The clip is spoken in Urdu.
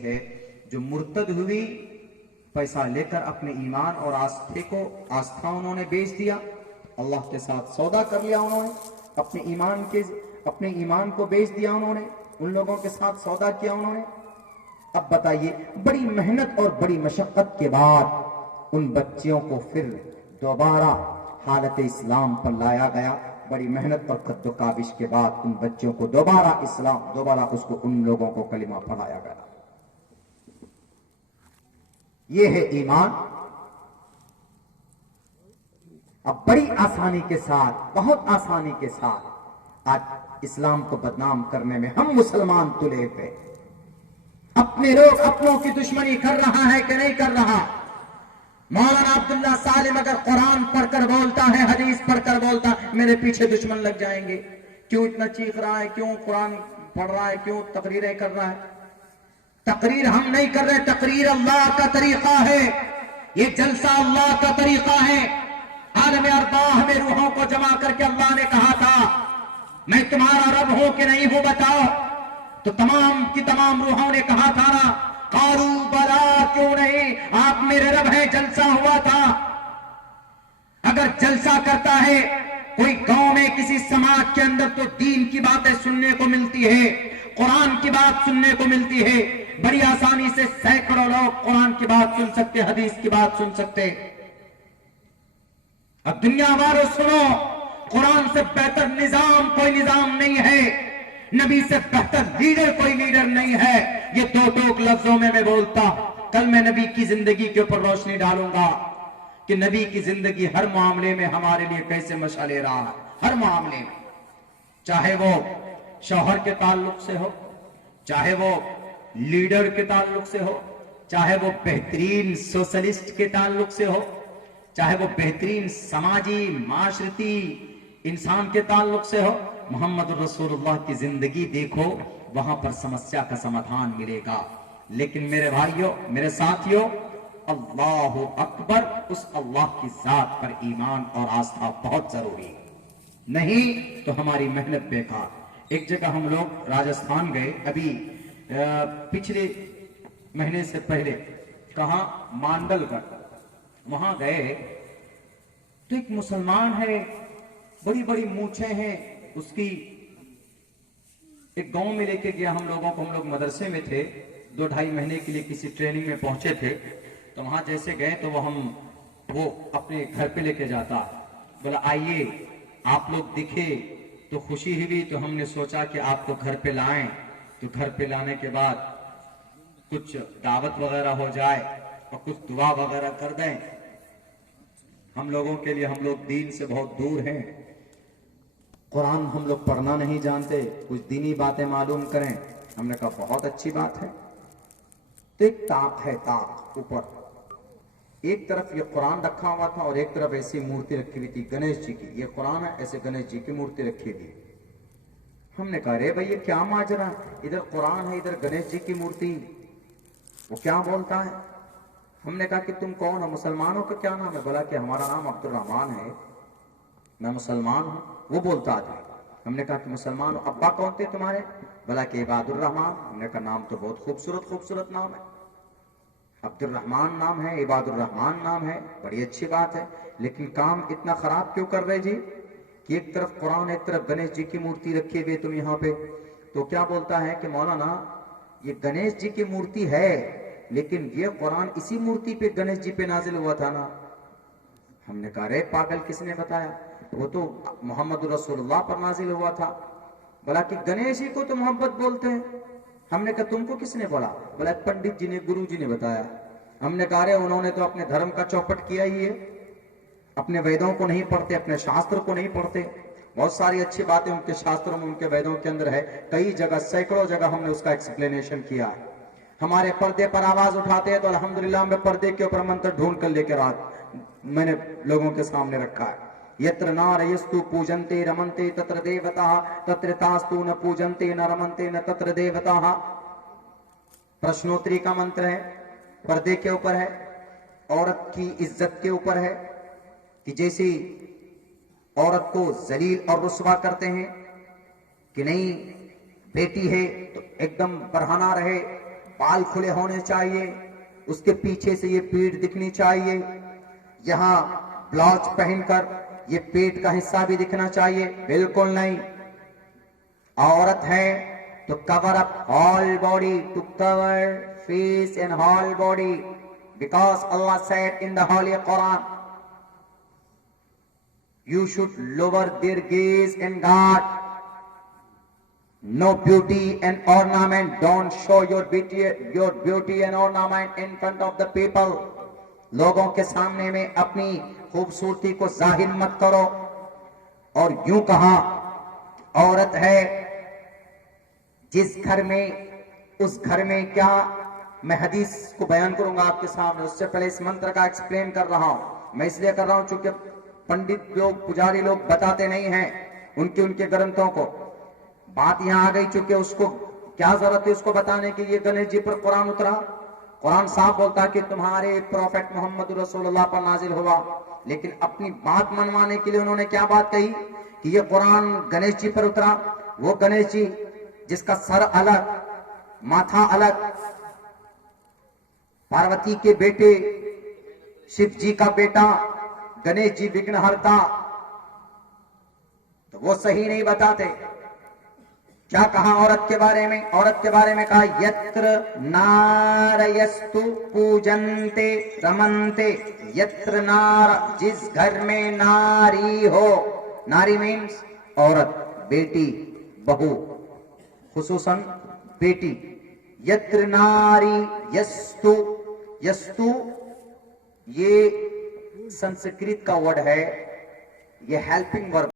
ہے جو مرتد ہوئی، پیسہ لے کر اپنے ایمان اور آستھا انہوں نے بیچ دیا، اللہ کے ساتھ سودا کر لیا انہوں نے، اپنے ایمان کو بیچ دیا انہوں نے، ان لوگوں کے ساتھ سودا کیا انہوں نے۔ اب بتائیے، بڑی محنت اور بڑی مشقت کے بعد ان بچیوں کو پھر دوبارہ حالت اسلام پر لایا گیا، بڑی محنت اور قد و کاوش کے بعد ان بچوں کو دوبارہ ان لوگوں کو کلمہ پڑھایا گیا۔ یہ ہے ایمان۔ اب بڑی آسانی کے ساتھ، بہت آسانی کے ساتھ آج اسلام کو بدنام کرنے میں ہم مسلمان تلے پہ، اپنے لوگ اپنوں کی دشمنی کر رہا ہے کہ نہیں کر رہا؟ مولانا عبداللہ سالم اگر قرآن پڑھ کر بولتا ہے، حدیث پڑھ کر بولتا ہے، میرے پیچھے دشمن لگ جائیں گے، کیوں اتنا چیخ رہا ہے، کیوں قرآن پڑھ رہا ہے، کیوں تقریریں کر رہا ہے؟ تقریر ہم نہیں کر رہے، تقریر اللہ کا طریقہ ہے، یہ جلسہ اللہ کا طریقہ ہے۔ عالم ارواح میں روحوں کو جمع کر کے اللہ نے کہا تھا میں تمہارا رب ہوں کہ نہیں ہوں بتاؤ، تو تمام کی تمام روحوں نے کہا تھا نا، قالوا بلا، کیوں نہیں، آپ میرے رب ہیں۔ جلسہ ہوا تھا۔ اگر جلسہ کرتا ہے کوئی گاؤں میں کسی سماج کے اندر تو دین کی باتیں سننے کو ملتی ہے، قرآن کی بات سننے کو ملتی ہے، بڑی آسانی سے سینکڑوں لوگ قرآن کی بات سن سکتے، حدیث کی بات سن سکتے۔ اب دنیا والوں سنو، قرآن سے بہتر نظام کوئی نظام نہیں ہے، نبی سے بہتر لیڈر کوئی لیڈر نہیں ہے۔ یہ دو ٹوک لفظوں میں بولتا، کل میں نبی کی زندگی کے اوپر روشنی ڈالوں گا کہ نبی کی زندگی ہر معاملے میں ہمارے لیے کیسے مشعل راہ ہے، ہر معاملے میں، چاہے وہ شوہر کے تعلق سے ہو، چاہے وہ لیڈر کے تعلق سے ہو، چاہے وہ بہترین سوشلسٹ کے تعلق سے ہو، چاہے وہ بہترین سماجی معاشرتی انسان کے تعلق سے ہو، محمد رسول اللہ کی زندگی دیکھو، وہاں پر سمسیا کا سمادھان ملے گا۔ لیکن میرے بھائیوں، میرے ساتھیوں، اللہ اکبر، اس اللہ کی ذات پر ایمان اور آستھا بہت ضروری ہے، نہیں تو ہماری محنت بیکار۔ ایک جگہ ہم لوگ راجستھان گئے، ابھی پچھلے مہینے سے پہلے، کہاں، مانڈل گڑھ، وہاں گئے تو ایک مسلمان ہے، بڑی بڑی مونچھیں ہیں اس کی، ایک گاؤں میں لے کے گیا ہم لوگوں کو، ہم لوگ مدرسے میں تھے، 2-2.5 مہینے کے لیے کسی ٹریننگ میں پہنچے تھے، تو وہاں جیسے گئے تو وہ اپنے گھر پہ لے کے جاتا، بولا آئیے آپ لوگ دکھے تو خوشی ہوئی، تو ہم نے سوچا کہ آپ کو گھر پہ لائیں، تو گھر پہ لانے کے بعد کچھ دعوت وغیرہ ہو جائے اور کچھ دعا وغیرہ کر دیں۔ ہم لوگوں کے لیے، ہم لوگ دین سے بہت دور ہیں، قرآن ہم لوگ پڑھنا نہیں جانتے، کچھ دینی باتیں معلوم کریں۔ ہم نے کہا بہت اچھی بات ہے۔ تو ایک طاق ہے، طاق اوپر، ایک طرف یہ قرآن رکھا ہوا تھا اور ایک طرف ایسی مورتی رکھی ہوئی تھی گنیش جی کی، یہ قرآن ہے، ایسے گنیش جی کی مورتی رکھی ہوئی۔ ہم نے کہا رے بھائی یہ کیا ماجرا، ادھر قرآن ہے ادھر گنیش جی کی مورتی، وہ کیا بولتا ہے؟ ہم نے کہا کہ تم کون ہو، مسلمانوں کا کیا نام ہے؟ بولا کہ ہمارا نام عبد الرحمان ہے، میں مسلمان ہوں۔ وہ بولتا تھا، ہم نے کہا کہ مسلمان ہو، ابا کون تھے تمہارے؟ بولا کہ عباد الرحمان۔ ہم نے کہا نام تو بہت خوبصورت نام ہے، عبد الرحمان نام ہے، عباد الرحمان نام ہے، بڑی اچھی بات ہے، لیکن کام اتنا خراب کیوں کر رہے جی کہ ایک طرف قرآن ایک طرف گنیش جی کی مورتی رکھی ہوئی تم یہاں پہ؟ تو کیا بولتا ہے کہ مولانا یہ گنیش جی کی مورتی ہے، لیکن یہ قرآن اسی مورتی پہ گنیش جی پہ نازل ہوا تھا نا۔ ہم نے کہا رے پاگل، کس نے بتایا؟ وہ تو محمد رسول اللہ پر نازل ہوا تھا۔ بولا کہ گنیش جی کو تو محبت بولتے ہیں۔ ہم نے کہا تم کو کس نے بولا؟ بولا پنڈت جی نے، گرو جی نے بتایا۔ ہم نے کہا رے انہوں نے تو اپنے دھرم کا چوپٹ کیا ہی ہے، اپنے ویدوں کو نہیں پڑھتے، اپنے شاستر کو نہیں پڑھتے۔ بہت ساری اچھی باتیں ان کے شاستروں میں، ان کے ویدوں کے اندر ہے، کئی جگہ، سینکڑوں جگہ ہم نے اس کا ایکسپلینیشن کیا ہے۔ ہمارے پردے پر آواز اٹھاتے ہیں تو الحمدللہ میں پردے کے اوپر منتر ڈھونڈ کر لے کے میں نے لوگوں کے سامنے رکھا ہے۔ یتر نارستو پوجنتے رمنتے تتر دیوتاః تتر تاستو نہ پوجنتے نہ رمنتے نہ تتر دیوتاః۔ پرشنوتری کا منتر ہے، پردے کے اوپر ہے، عورت کی عزت کے اوپر ہے کہ جیسی عورت کو ذلیل اور رسوا کرتے ہیں کہ نہیں بیٹی ہے تو ایک دم برہنہ رہے، بال کھلے ہونے چاہیے, اس کے پیچھے سے یہ پیٹھ دکھنی چاہیے, یہاں بلاؤز پہن کر یہ پیٹ کا حصہ بھی دکھنا چاہیے, بالکل نہیں. عورت ہے تو cover up whole body, to cover face and whole body, because Allah said in the Holy Quran, you should lower their gaze and guard. No beauty and ornament. Don't show your beauty and ornament in front of the people. لوگوں کے سامنے میں اپنی خوبصورتی کو ظاہر مت کرو. اور یوں کہا عورت ہے جس گھر میں, اس گھر میں کیا, میں حدیث کو بیان کروں گا آپ کے سامنے, اس سے پہلے اس منتر کا ایکسپلین کر رہا ہوں. میں اس لیے کر رہا ہوں چونکہ پنڈت لوگ, پجاری لوگ بتاتے نہیں ہیں ان کے گرنتھوں کو. بات یہاں آ گئی, چونکہ اس کو کیا ضرورت ہے اس کو بتانے کی. یہ گنیش جی پر قرآن اترا, قرآن صاحب بولتا کہ تمہارے پروفیٹ محمد رسول اللہ پر نازل ہوا, لیکن اپنی بات منوانے کے لیے انہوں نے کیا بات کہی کہ یہ قرآن گنیش جی پر اترا. وہ گنیش جی جس کا سر الگ, ماتھا الگ, پاروتی کے بیٹے, شیو جی کا بیٹا گنیش جی وگن ہرتا, تو وہ صحیح نہیں بتاتے. کیا کہا عورت کے بارے میں؟ عورت کے بارے میں کہا یتر نارستو پوجنتے رمنتے. یتر نار, جس گھر میں ناری ہو, ناری مینس عورت, بیٹی, بہو, خصوصاً بیٹی. یتر ناری یستو, یستو یہ سنسکرت کا ورڈ ہے, یہ ہیلپنگ ورب